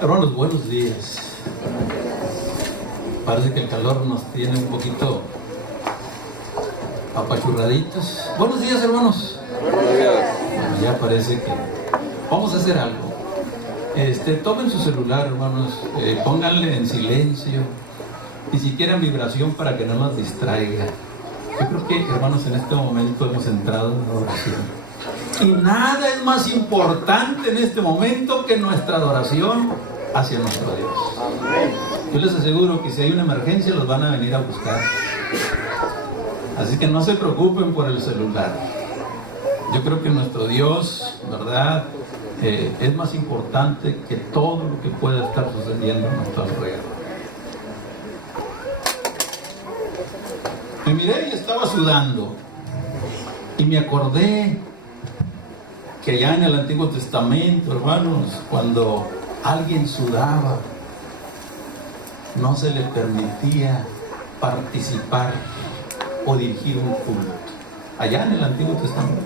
Hermanos, buenos días. Parece que el calor nos tiene un poquito apachurraditos. Buenos días, hermanos. Buenos días. Bueno, ya parece que vamos a hacer algo. Tomen su celular, hermanos, pónganle en silencio, ni siquiera en vibración para que no nos distraiga. Yo creo que, hermanos, en este momento hemos entrado en adoración. Y nada es más importante en este momento que nuestra adoración hacia nuestro Dios. Amén. Yo les aseguro que si hay una emergencia los van a venir a buscar. Así que no se preocupen por el celular. Yo creo que nuestro Dios, ¿verdad?, es más importante que todo lo que pueda estar sucediendo a nuestro alrededor. Me miré y estaba sudando. Y me acordé que allá en el Antiguo Testamento, hermanos, cuando alguien sudaba, no se le permitía participar o dirigir un culto. Allá en el Antiguo Testamento.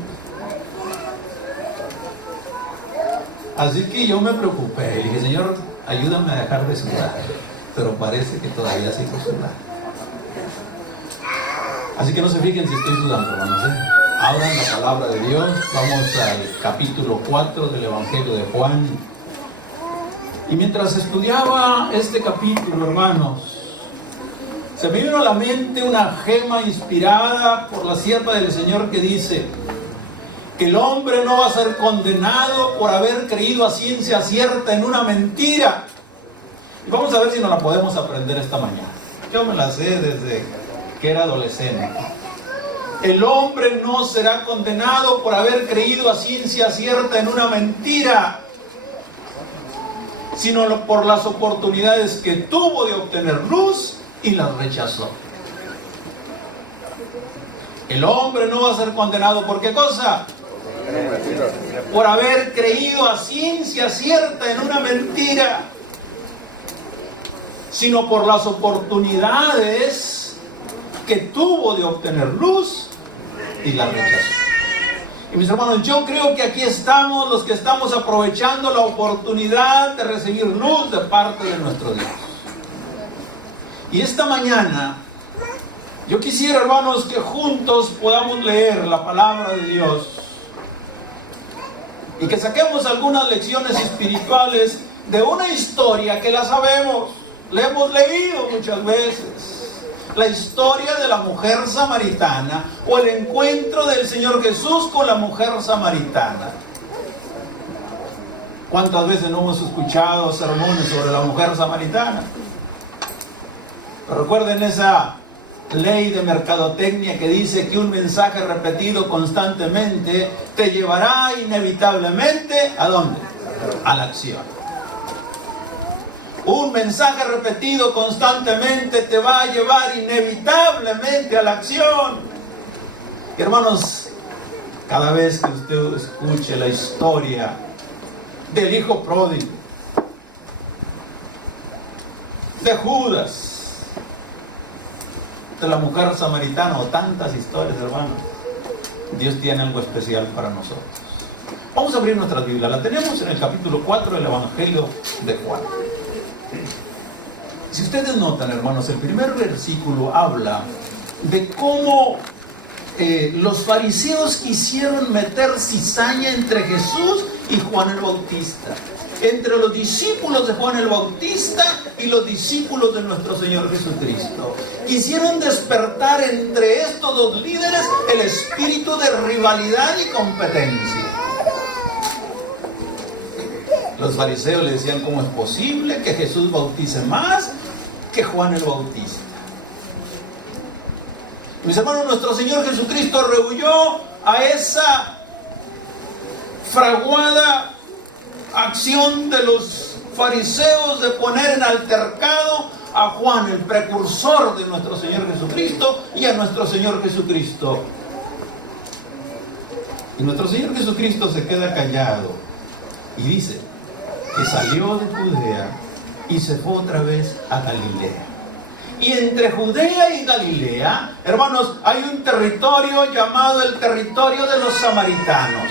Así que yo me preocupé y dije, Señor, ayúdame a dejar de sudar. Pero parece que todavía sigo sudando. Así que no se fijen si estoy sudando, hermanos, Abran la palabra de Dios. Vamos al capítulo 4 del Evangelio de Juan. Y mientras estudiaba este capítulo, hermanos, se me vino a la mente una gema inspirada por la sierva del Señor que dice que el hombre no va a ser condenado por haber creído a ciencia cierta en una mentira. Y vamos a ver si nos la podemos aprender esta mañana. Yo me la sé desde que era adolescente. El hombre no será condenado por haber creído a ciencia cierta en una mentira, sino por las oportunidades que tuvo de obtener luz y las rechazó. El hombre no va a ser condenado ¿por qué cosa? Por haber creído a ciencia cierta en una mentira, sino por las oportunidades que tuvo de obtener luz y la rechazó. Y mis hermanos, yo creo que aquí estamos los que estamos aprovechando la oportunidad de recibir luz de parte de nuestro Dios. Y esta mañana yo quisiera, hermanos, que juntos podamos leer la palabra de Dios y que saquemos algunas lecciones espirituales de una historia que la sabemos, la hemos leído muchas veces. La historia de la mujer samaritana o el encuentro del Señor Jesús con la mujer samaritana. ¿Cuántas veces no hemos escuchado sermones sobre la mujer samaritana? Pero recuerden esa ley de mercadotecnia que dice que un mensaje repetido constantemente te llevará inevitablemente ¿a dónde? A la acción. Un mensaje repetido constantemente te va a llevar inevitablemente a la acción. Y hermanos, cada vez que usted escuche la historia del hijo pródigo, de Judas, de la mujer samaritana o tantas historias, hermanos, Dios tiene algo especial para nosotros. Vamos a abrir nuestra Biblia. La tenemos en el capítulo 4 del Evangelio de Juan. Si ustedes notan, hermanos, el primer versículo habla de cómo los fariseos quisieron meter cizaña entre Jesús y Juan el Bautista, entre los discípulos de Juan el Bautista y los discípulos de nuestro Señor Jesucristo. Quisieron despertar entre estos dos líderes el espíritu de rivalidad y competencia. Los fariseos le decían, ¿cómo es posible que Jesús bautice más que Juan el Bautista? Mis hermanos, nuestro Señor Jesucristo rehuyó a esa fraguada acción de los fariseos de poner en altercado a Juan, el precursor de nuestro Señor Jesucristo, y a nuestro Señor Jesucristo. Y nuestro Señor Jesucristo se queda callado y dice que salió de Judea y se fue otra vez a Galilea. Y entre Judea y Galilea, hermanos, hay un territorio llamado el territorio de los samaritanos.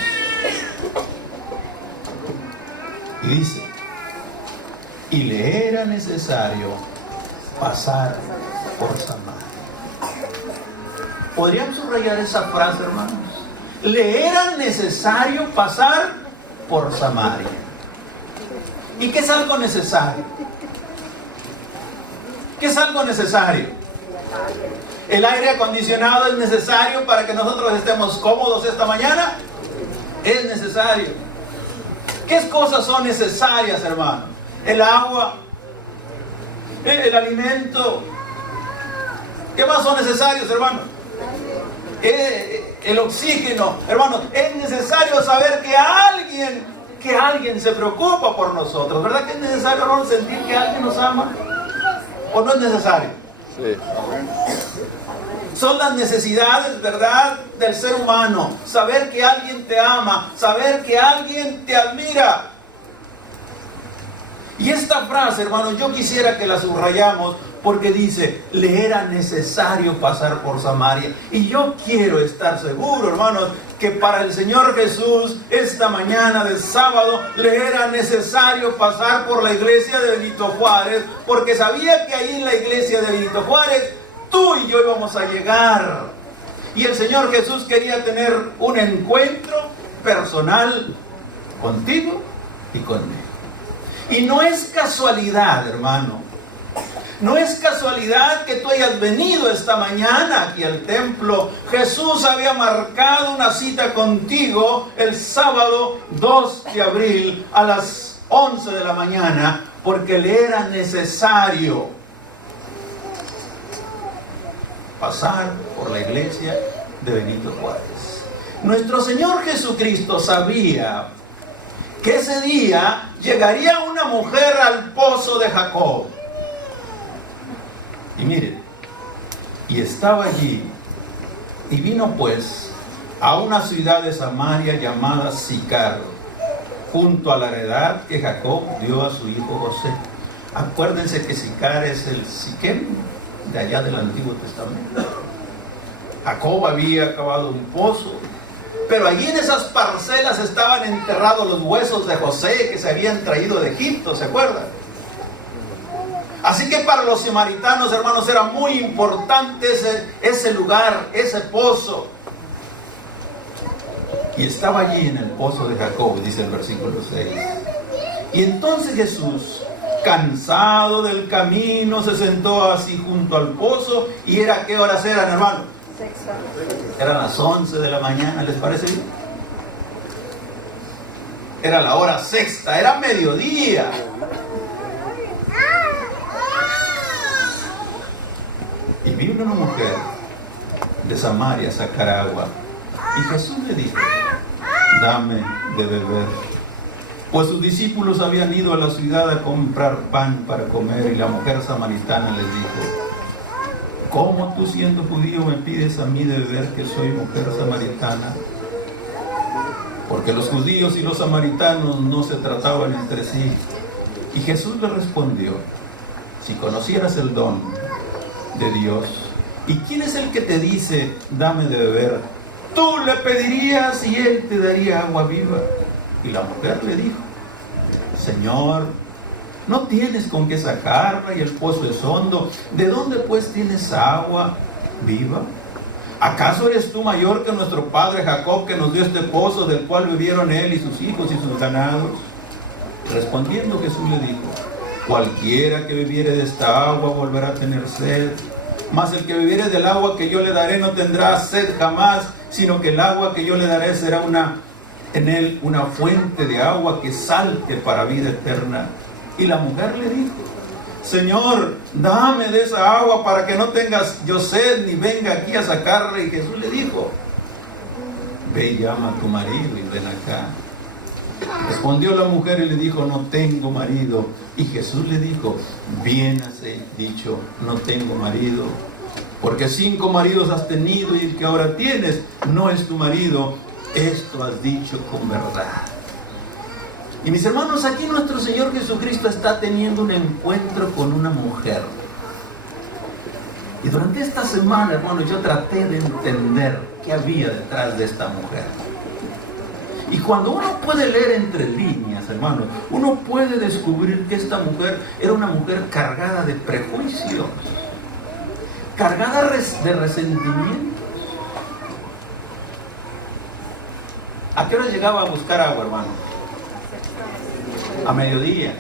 Y dice y le era necesario pasar por Samaria. ¿Podrían subrayar esa frase, hermanos? Le era necesario pasar por Samaria. ¿Y qué es algo necesario? ¿Qué es algo necesario? ¿El aire acondicionado es necesario para que nosotros estemos cómodos esta mañana? Es necesario. ¿Qué cosas son necesarias, hermanos? El agua, el alimento. ¿Qué más son necesarios, hermanos? El oxígeno. Hermanos, es necesario saber que alguien se preocupa por nosotros. ¿Verdad que es necesario, hermanos, sentir que alguien nos ama? ¿O no es necesario? Sí. Son las necesidades, ¿verdad?, del ser humano. Saber que alguien te ama, saber que alguien te admira. Y esta frase, hermanos, yo quisiera que la subrayamos porque dice, le era necesario pasar por Samaria. Y yo quiero estar seguro, hermanos, que para el Señor Jesús, esta mañana de sábado, le era necesario pasar por la iglesia de Benito Juárez, porque sabía que ahí en la iglesia de Benito Juárez, tú y yo íbamos a llegar. Y el Señor Jesús quería tener un encuentro personal contigo y conmigo. Y no es casualidad, hermano. No es casualidad que tú hayas venido esta mañana aquí al templo. Jesús había marcado una cita contigo el sábado 2 de abril a las 11 de la mañana, porque le era necesario pasar por la iglesia de Benito Juárez. Nuestro Señor Jesucristo sabía que ese día llegaría una mujer al pozo de Jacob. Y miren, y estaba allí, y vino pues a una ciudad de Samaria llamada Sicar, junto a la heredad que Jacob dio a su hijo José. Acuérdense que Sicar es el Siquem de allá del Antiguo Testamento. Jacob había cavado un pozo, pero allí en esas parcelas estaban enterrados los huesos de José que se habían traído de Egipto, ¿se acuerdan? Así que para los samaritanos, hermanos, era muy importante ese lugar, ese pozo. Y estaba allí en el pozo de Jacob, dice el versículo 6. Y entonces Jesús, cansado del camino, se sentó así junto al pozo. ¿Y era qué horas eran, hermano? Eran las 11 de la mañana, ¿les parece bien? Era la hora sexta, era mediodía. Y vino una mujer de Samaria a sacar agua. Y Jesús le dijo, dame de beber. Pues sus discípulos habían ido a la ciudad a comprar pan para comer. Y la mujer samaritana les dijo, ¿cómo tú siendo judío me pides a mí de beber que soy mujer samaritana? Porque los judíos y los samaritanos no se trataban entre sí. Y Jesús le respondió, si conocieras el don de Dios, ¿y quién es el que te dice, dame de beber? Tú le pedirías y él te daría agua viva. Y la mujer le dijo, Señor, no tienes con qué sacarla y el pozo es hondo. ¿De dónde pues tienes agua viva? ¿Acaso eres tú mayor que nuestro padre Jacob, que nos dio este pozo del cual bebieron él y sus hijos y sus ganados? Respondiendo Jesús le dijo, cualquiera que bebiere de esta agua volverá a tener sed, mas el que bebiere del agua que yo le daré no tendrá sed jamás, sino que el agua que yo le daré será en él una fuente de agua que salte para vida eterna. Y la mujer le dijo, Señor, dame de esa agua para que no tengas yo sed ni venga aquí a sacarla. Y Jesús le dijo, ve y llama a tu marido y ven acá. Respondió la mujer y le dijo, no tengo marido. Y Jesús le dijo, bien has dicho, no tengo marido, porque 5 maridos has tenido y el que ahora tienes no es tu marido. Esto has dicho con verdad. Y mis hermanos, aquí nuestro Señor Jesucristo está teniendo un encuentro con una mujer. Y durante esta semana, hermanos, yo traté de entender qué había detrás de esta mujer. Y cuando uno puede leer entre líneas, hermanos, uno puede descubrir que esta mujer era una mujer cargada de prejuicios, cargada de resentimientos. ¿A qué hora llegaba a buscar agua, hermano? A mediodía.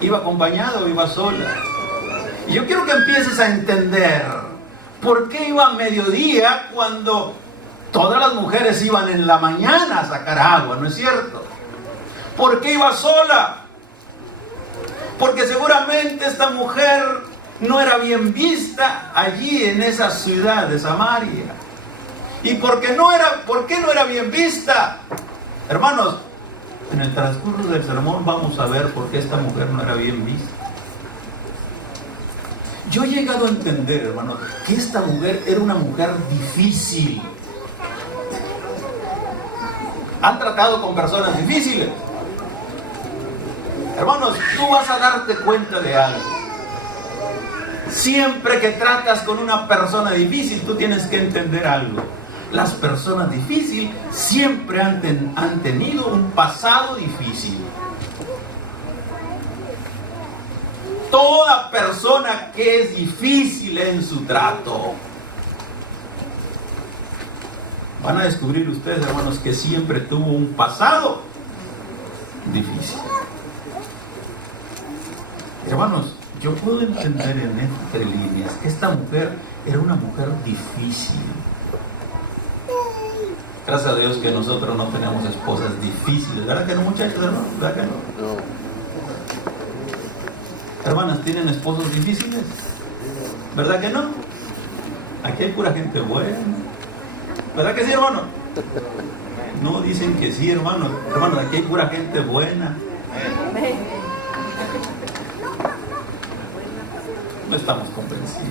¿Iba acompañado o iba sola? Y yo quiero que empieces a entender por qué iba a mediodía cuando todas las mujeres iban en la mañana a sacar agua, ¿no es cierto? ¿Por qué iba sola? Porque seguramente esta mujer no era bien vista allí en esa ciudad de Samaria. ¿Y por qué no era bien vista? Hermanos, en el transcurso del sermón vamos a ver por qué esta mujer no era bien vista. Yo he llegado a entender, hermanos, que esta mujer era una mujer difícil. ¿Han tratado con personas difíciles? Hermanos, tú vas a darte cuenta de algo. Siempre que tratas con una persona difícil, tú tienes que entender algo. Las personas difíciles siempre han tenido un pasado difícil. Toda persona que es difícil en su trato, van a descubrir ustedes, hermanos, que siempre tuvo un pasado difícil. Hermanos, yo puedo entender en entre líneas que esta mujer era una mujer difícil. Gracias a Dios que nosotros no tenemos esposas difíciles. ¿Verdad que no, muchachos, hermanos? ¿Verdad que no? Hermanas, ¿tienen esposos difíciles? ¿Verdad que no? Aquí hay pura gente buena. ¿Verdad que sí, hermano? No, dicen que sí, hermano. Hermanos, aquí hay pura gente buena. No estamos convencidos.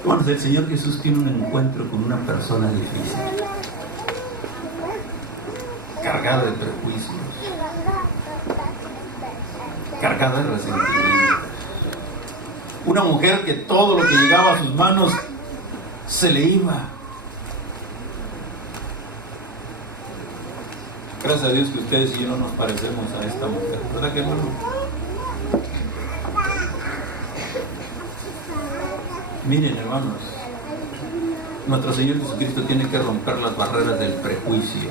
Hermanos, el Señor Jesús tiene un encuentro con una persona difícil, cargada de prejuicios, cargada de resentimiento. Una mujer que todo lo que llegaba a sus manos se le iba. Gracias a Dios que ustedes y yo no nos parecemos a esta mujer, ¿verdad que no? Miren, hermanos, nuestro Señor Jesucristo tiene que romper las barreras del prejuicio.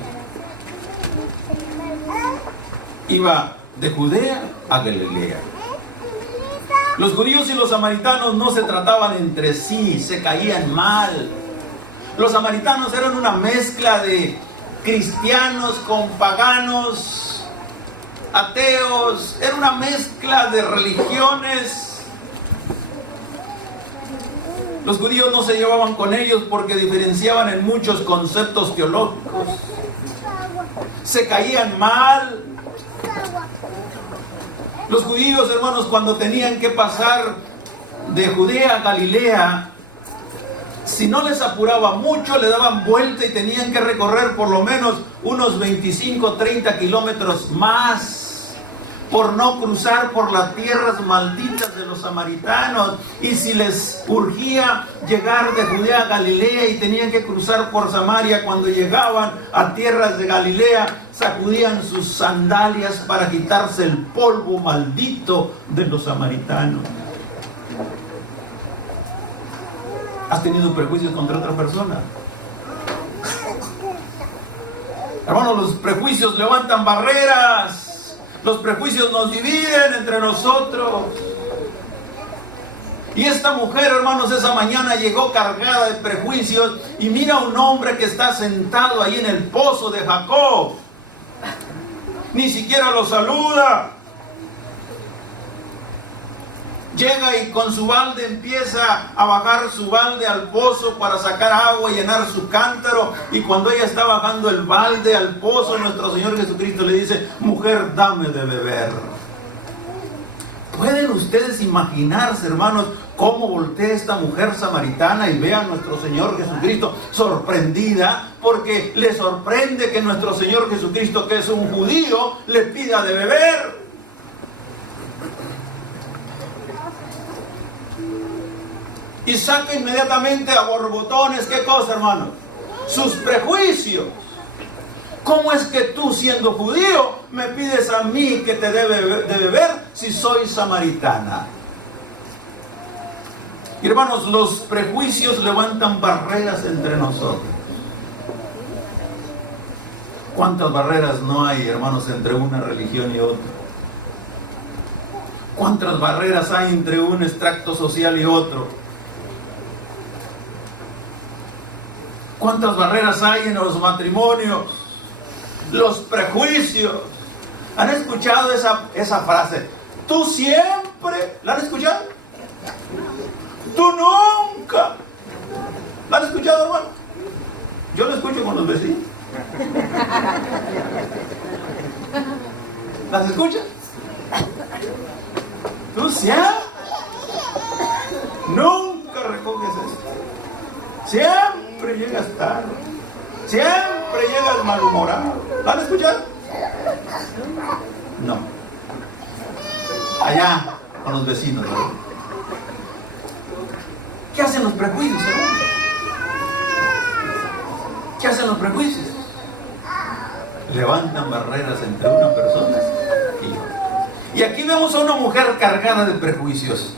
Iba de Judea a Galilea. Los judíos y los samaritanos no se trataban entre sí, se caían mal. Los samaritanos eran una mezcla de cristianos con paganos, ateos, era una mezcla de religiones. Los judíos no se llevaban con ellos porque diferenciaban en muchos conceptos teológicos. Se caían mal. Los judíos, hermanos, cuando tenían que pasar de Judea a Galilea, si no les apuraba mucho, le daban vuelta y tenían que recorrer por lo menos unos 25, 30 kilómetros más, por no cruzar por las tierras malditas de los samaritanos. Y si les urgía llegar de Judea a Galilea y tenían que cruzar por Samaria, cuando llegaban a tierras de Galilea, sacudían sus sandalias para quitarse el polvo maldito de los samaritanos. ¿Has tenido prejuicios contra otra persona? Hermanos, los prejuicios levantan barreras. Los prejuicios nos dividen entre nosotros. Y esta mujer, hermanos, esa mañana llegó cargada de prejuicios y mira a un hombre que está sentado ahí en el pozo de Jacob. Ni siquiera lo saluda. Llega y con su balde empieza a bajar su balde al pozo para sacar agua y llenar su cántaro. Y cuando ella está bajando el balde al pozo, nuestro Señor Jesucristo le dice: mujer, dame de beber. ¿Pueden ustedes imaginarse, hermanos, cómo voltea esta mujer samaritana y ve a nuestro Señor Jesucristo sorprendida? Porque le sorprende que nuestro Señor Jesucristo, que es un judío, le pida de beber. y saca inmediatamente a borbotones, ¿qué cosa, hermano? Sus prejuicios. ¿Cómo es que tú, siendo judío, me pides a mí que te dé de beber si soy samaritana? Y hermanos, los prejuicios levantan barreras entre nosotros. ¿Cuántas barreras no hay, hermanos, entre una religión y otra? ¿Cuántas barreras hay entre un extracto social y otro? ¿Cuántas barreras hay en los matrimonios? Los prejuicios. ¿Han escuchado esa frase? Tú siempre. ¿La han escuchado? Tú nunca. ¿La han escuchado, hermano? Yo lo escucho con los vecinos. ¿Las escuchas? Tú siempre. Nunca recoges esto. Siempre llegas tarde. Siempre llegas malhumorado. ¿La han escuchado? No. Allá, con los vecinos, ¿verdad? ¿Qué hacen los prejuicios, hermano? ¿Qué hacen los prejuicios? Levantan barreras entre una persona y otra. Y aquí vemos a una mujer cargada de prejuicios.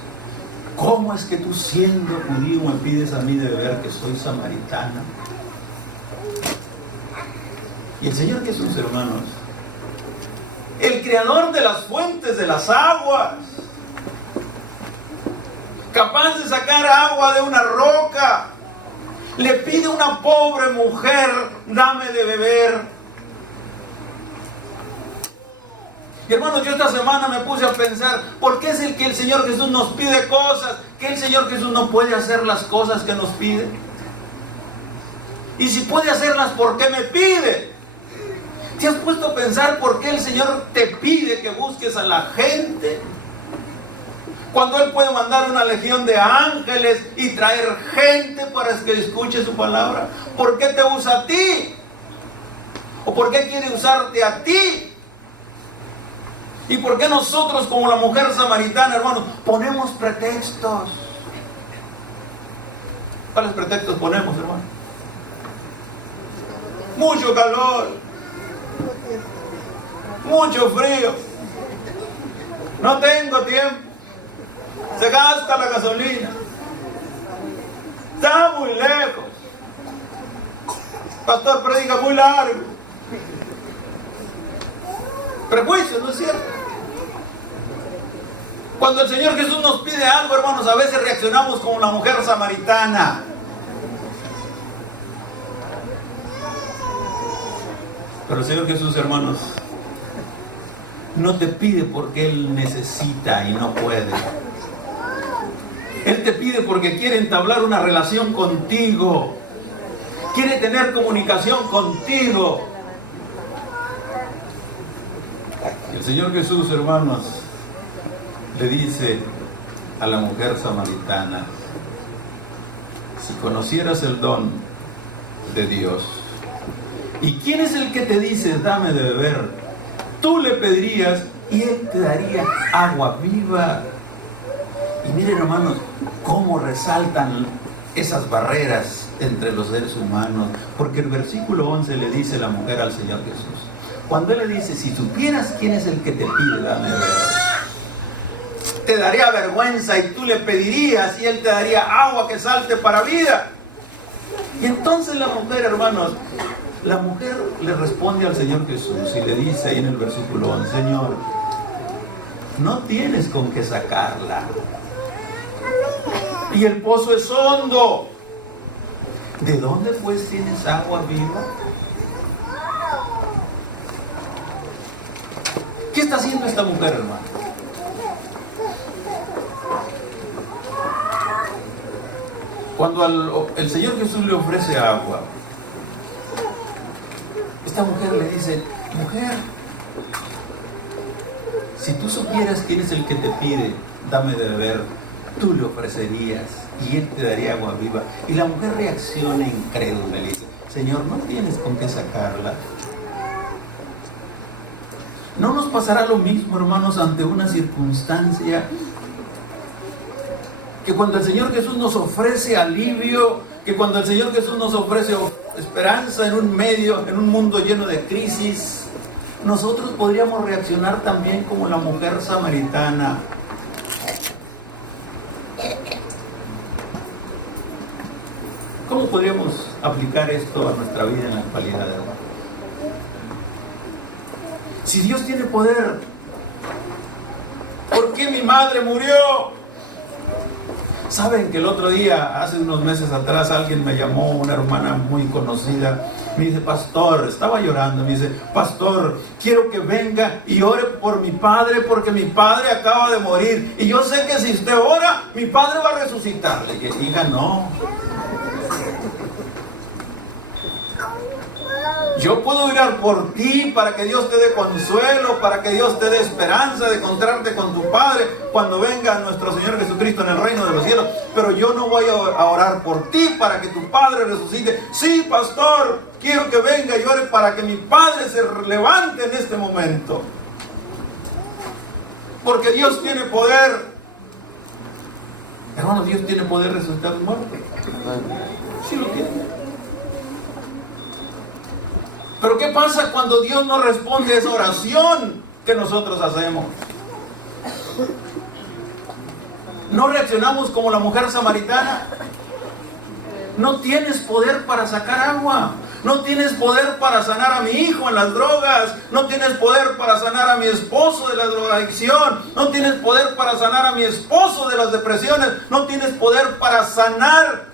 ¿Cómo es que tú, siendo judío, me pides a mí de beber que soy samaritana? Y el Señor Jesús, hermanos, el creador de las fuentes de las aguas, capaz de sacar agua de una roca, le pide a una pobre mujer, dame de beber. Y hermanos, yo esta semana me puse a pensar, ¿por qué es el que el Señor Jesús nos pide cosas? ¿Que el Señor Jesús no puede hacer las cosas que nos pide? Y si puede hacerlas, ¿por qué me pide? ¿Te has puesto a pensar por qué el Señor te pide que busques a la gente? Cuando Él puede mandar una legión de ángeles y traer gente para que escuche su palabra. ¿Por qué te usa a ti? ¿O por qué quiere usarte a ti? ¿Y por qué nosotros, como la mujer samaritana, hermanos, ponemos pretextos? ¿Cuáles pretextos ponemos, hermano? Mucho calor, mucho frío, no tengo tiempo, se gasta la gasolina, está muy lejos, pastor predica muy largo. Prejuicios, ¿no es cierto? Cuando el Señor Jesús nos pide algo, hermanos, a veces reaccionamos como la mujer samaritana. Pero el Señor Jesús, hermanos, no te pide porque Él necesita y no puede. Él te pide porque quiere entablar una relación contigo. Quiere tener comunicación contigo. El Señor Jesús, hermanos, le dice a la mujer samaritana, si conocieras el don de Dios, ¿y quién es el que te dice, dame de beber? Tú le pedirías y Él te daría agua viva. Y miren, hermanos, cómo resaltan esas barreras entre los seres humanos, porque el versículo 11 le dice la mujer al Señor Jesús, cuando Él le dice, si supieras quién es el que te pide, dame de beber, te daría vergüenza y tú le pedirías y Él te daría agua que salte para vida. Y entonces la mujer, hermanos, la mujer le responde al Señor Jesús y le dice ahí en el versículo 11, Señor, no tienes con qué sacarla y el pozo es hondo. ¿De dónde pues tienes agua viva? ¿Qué está haciendo esta mujer, hermano? Cuando el Señor Jesús le ofrece agua, esta mujer le dice, mujer, si tú supieras quién es el que te pide, dame de beber, tú le ofrecerías y Él te daría agua viva. Y la mujer reacciona incrédula y le dice, Señor, no tienes con qué sacarla. ¿No nos pasará lo mismo, hermanos, ante una circunstancia que cuando el Señor Jesús nos ofrece alivio, que cuando el Señor Jesús nos ofrece esperanza en un mundo lleno de crisis, nosotros podríamos reaccionar también como la mujer samaritana. ¿Cómo podríamos aplicar esto a nuestra vida en la actualidad, hermano? Si Dios tiene poder, ¿por qué mi madre murió? Saben que el otro día, hace unos meses atrás, alguien me llamó, una hermana muy conocida, me dice: pastor, estaba llorando, me dice: pastor, quiero que venga y ore por mi padre, porque mi padre acaba de morir, y yo sé que si usted ora, mi padre va a resucitar. Le dije: hija, no. Yo puedo orar por ti para que Dios te dé consuelo, para que Dios te dé esperanza de encontrarte con tu Padre cuando venga nuestro Señor Jesucristo en el reino de los cielos, pero yo no voy a orar por ti para que tu Padre resucite. Sí, pastor, quiero que venga y ore para que mi Padre se levante en este momento, porque Dios tiene poder. Hermano, Dios tiene poder de resucitar un muerto. Sí lo tiene. Pero ¿qué pasa cuando Dios no responde a esa oración que nosotros hacemos? ¿No reaccionamos como la mujer samaritana? No tienes poder para sacar agua. No tienes poder para sanar a mi hijo en las drogas. No tienes poder para sanar a mi esposo de la drogadicción. No tienes poder para sanar a mi esposo de las depresiones. No tienes poder para sanar.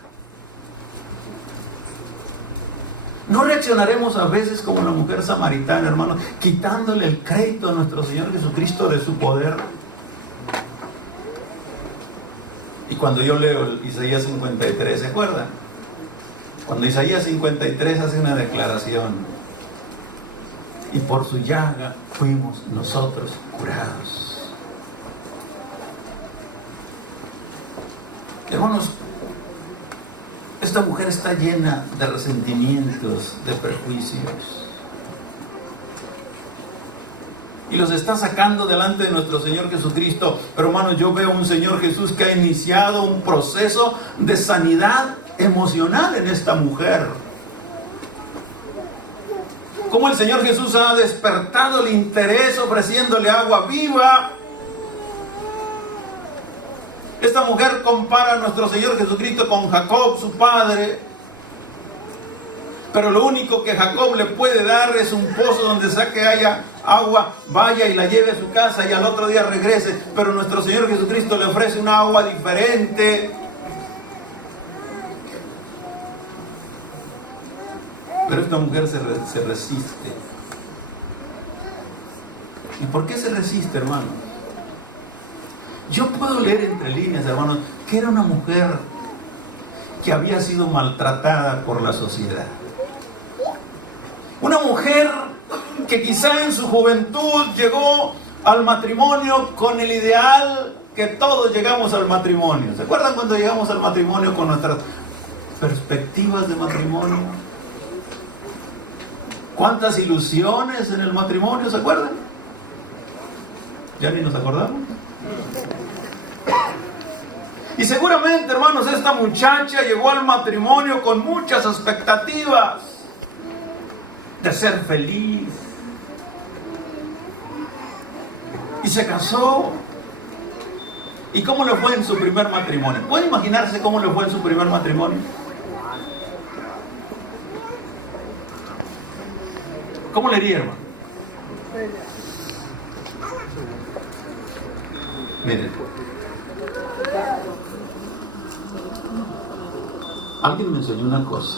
¿No reaccionaremos a veces como la mujer samaritana, hermanos, quitándole el crédito a nuestro Señor Jesucristo de su poder? Y cuando yo leo Isaías 53, ¿se acuerdan? Cuando Isaías 53 hace una declaración: y por su llaga fuimos nosotros curados. Hermanos, esta mujer está llena de resentimientos, de prejuicios, y los está sacando delante de nuestro Señor Jesucristo. Pero hermanos, yo veo un Señor Jesús que ha iniciado un proceso de sanidad emocional en esta mujer. Cómo el Señor Jesús ha despertado el interés ofreciéndole agua viva. Esta mujer compara a nuestro Señor Jesucristo con Jacob, su padre. Pero lo único que Jacob le puede dar es un pozo donde saque haya agua, vaya y la lleve a su casa y al otro día regrese. Pero nuestro Señor Jesucristo le ofrece una agua diferente. Pero esta mujer se resiste. ¿Y por qué se resiste, hermano? Yo puedo leer entre líneas, hermanos, que era una mujer que había sido maltratada por la sociedad. Una mujer que quizá en su juventud llegó al matrimonio con el ideal que todos llegamos al matrimonio. ¿Se acuerdan cuando llegamos al matrimonio con nuestras perspectivas de matrimonio? ¿Cuántas ilusiones en el matrimonio? ¿Se acuerdan? ¿Ya ni nos acordamos? Y seguramente, hermanos, esta muchacha llegó al matrimonio con muchas expectativas de ser feliz. Y se casó. ¿Y cómo le fue en su primer matrimonio? ¿Pueden imaginarse cómo le fue en su primer matrimonio? ¿Cómo le iría, hermano? Miren, alguien me enseñó una cosa.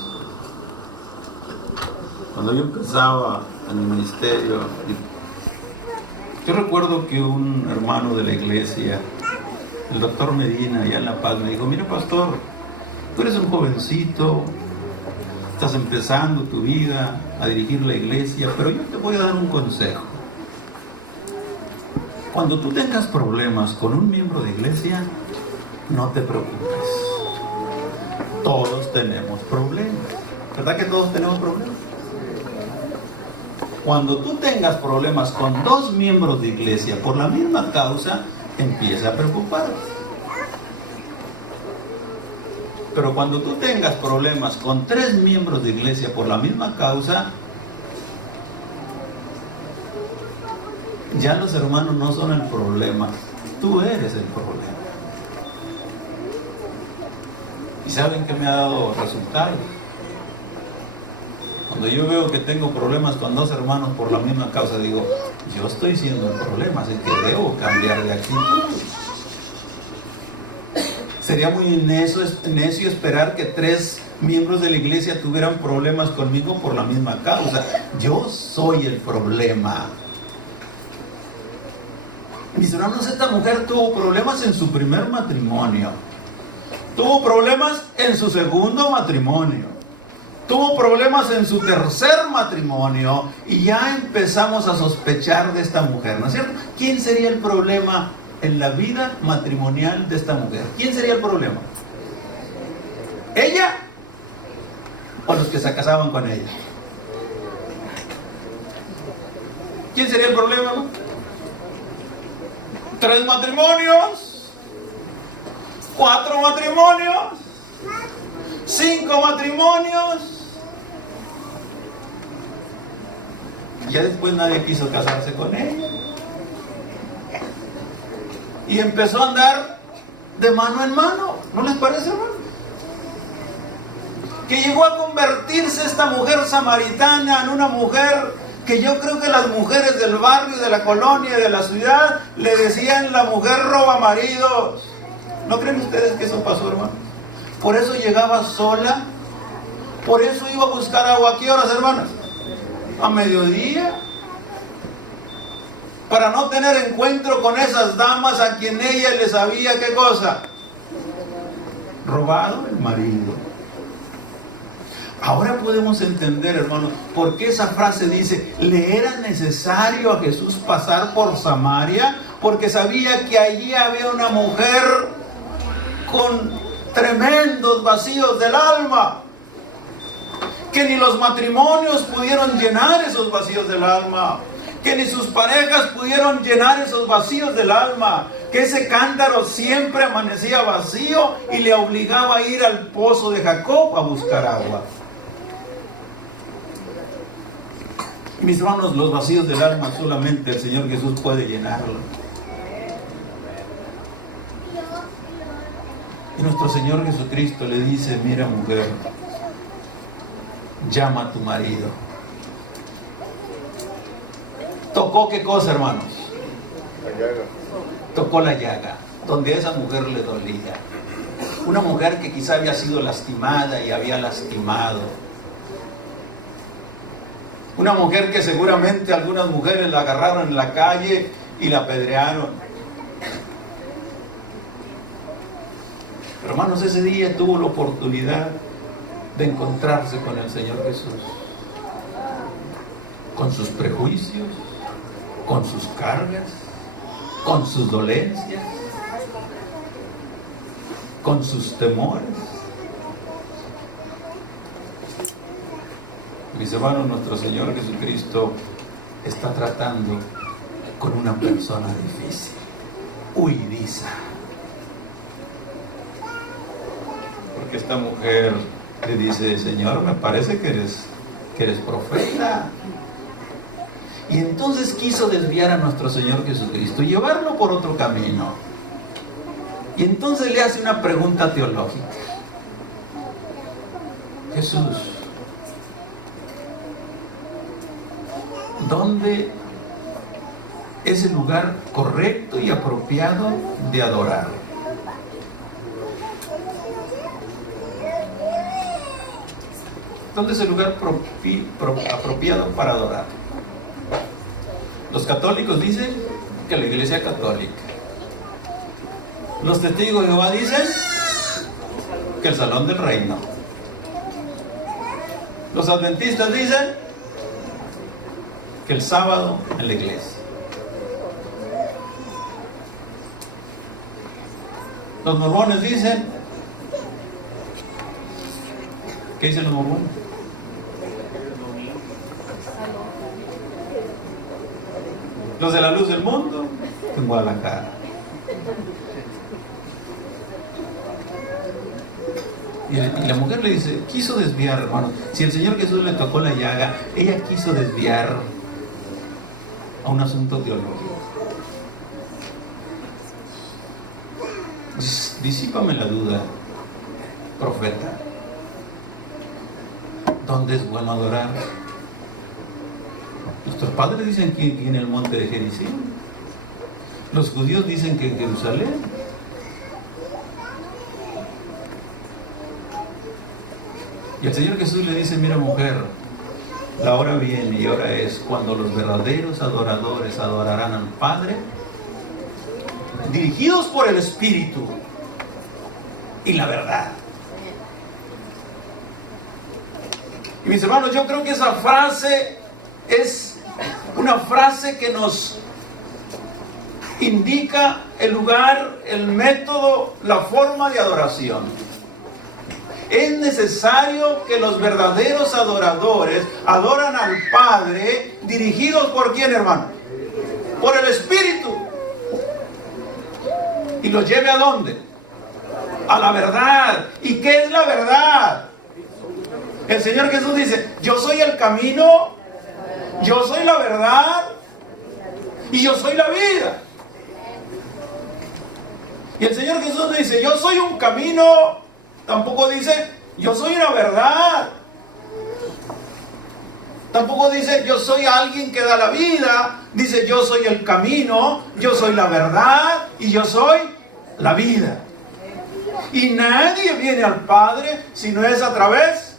Cuando yo empezaba en el ministerio, yo recuerdo que un hermano de la iglesia, el doctor Medina, allá en La Paz, me dijo: mira, pastor, tú eres un jovencito, estás empezando tu vida a dirigir la iglesia, pero yo te voy a dar un consejo. Cuando tú tengas problemas con un miembro de iglesia, no te preocupes. Todos tenemos problemas. ¿Verdad que todos tenemos problemas? Cuando tú tengas problemas con dos miembros de iglesia por la misma causa, empieza a preocuparte. Pero cuando tú tengas problemas con 3 miembros de iglesia por la misma causa, ya los hermanos no son el problema, tú eres el problema. ¿Y saben qué me ha dado resultados? Cuando yo veo que tengo problemas con 2 hermanos por la misma causa, digo, yo estoy siendo el problema, así que debo cambiar de actitud. Sería muy necio esperar que 3 miembros de la iglesia tuvieran problemas conmigo por la misma causa. Yo soy el problema. Mis hermanos, esta mujer tuvo problemas en su primer matrimonio. Tuvo problemas en su segundo matrimonio. Tuvo problemas en su tercer matrimonio. Y ya empezamos a sospechar de esta mujer, ¿no es cierto? ¿Quién sería el problema en la vida matrimonial de esta mujer? ¿Quién sería el problema? ¿Ella? ¿O los que se casaban con ella? ¿Quién sería el problema, no? 3 matrimonios, 4 matrimonios, 5 matrimonios. Ya después nadie quiso casarse con ella. Y empezó a andar de mano en mano. ¿No les parece, hermano? Que llegó a convertirse esta mujer samaritana en una mujer que yo creo que las mujeres del barrio, de la colonia, de la ciudad, le decían la mujer roba maridos. ¿No creen ustedes que eso pasó, hermano? Por eso llegaba sola. Por eso iba a buscar agua. ¿A qué horas, hermanas? A mediodía. Para no tener encuentro con esas damas a quien ella les había, ¿qué cosa? Robado el marido. Ahora podemos entender, hermanos, por qué esa frase dice, ¿le era necesario a Jesús pasar por Samaria? Porque sabía que allí había una mujer con tremendos vacíos del alma, que ni los matrimonios pudieron llenar esos vacíos del alma, que ni sus parejas pudieron llenar esos vacíos del alma, que ese cántaro siempre amanecía vacío y le obligaba a ir al pozo de Jacob a buscar agua. Mis hermanos, los vacíos del alma solamente el Señor Jesús puede llenarlos. Y nuestro Señor Jesucristo le dice, mira mujer, llama a tu marido. ¿Tocó qué cosa, hermanos? La llaga. Tocó la llaga, donde a esa mujer le dolía. Una mujer que quizá había sido lastimada y había lastimado. Una mujer que seguramente algunas mujeres la agarraron en la calle y la apedrearon. Pero hermanos, ese día tuvo la oportunidad de encontrarse con el Señor Jesús. Con sus prejuicios, con sus cargas, con sus dolencias, con sus temores. Mis hermanos, nuestro Señor Jesucristo está tratando con una persona difícil, huidiza. Porque esta mujer le dice, Señor, me parece que eres profeta. Y entonces quiso desviar a nuestro Señor Jesucristo, llevarlo por otro camino. Y entonces le hace una pregunta teológica. Jesús, ¿dónde es el lugar correcto y apropiado de adorar? ¿Dónde es el lugar apropiado para adorar? Los católicos dicen que la iglesia católica. Los testigos de Jehová dicen que el salón del reino. Los adventistas dicen que el sábado en la iglesia. Los mormones dicen, ¿qué dicen los mormones? Los de la luz del mundo en Guadalajara. Y la mujer le dice, quiso desviar, hermano. Si el Señor Jesús le tocó la llaga, ella quiso desviar a un asunto teológico. Disípame la duda, profeta. ¿Dónde es bueno adorar? Nuestros padres dicen que en el monte de Gerizim. Los judíos dicen que en Jerusalén. Y el Señor Jesús le dice, mira mujer, la hora viene y ahora es cuando los verdaderos adoradores adorarán al Padre, dirigidos por el Espíritu y la verdad. Y mis hermanos, yo creo que esa frase es una frase que nos indica el lugar, el método, la forma de adoración. Es necesario que los verdaderos adoradores adoran al Padre, dirigidos por ¿quién, hermano? Por el Espíritu. ¿Y los lleve a dónde? A la verdad. ¿Y qué es la verdad? El Señor Jesús dice, yo soy el camino, yo soy la verdad y yo soy la vida. Y el Señor Jesús dice, yo soy un camino. Tampoco dice, yo soy una verdad. Tampoco dice, yo soy alguien que da la vida. Dice, yo soy el camino, yo soy la verdad y yo soy la vida. Y nadie viene al Padre si no es a través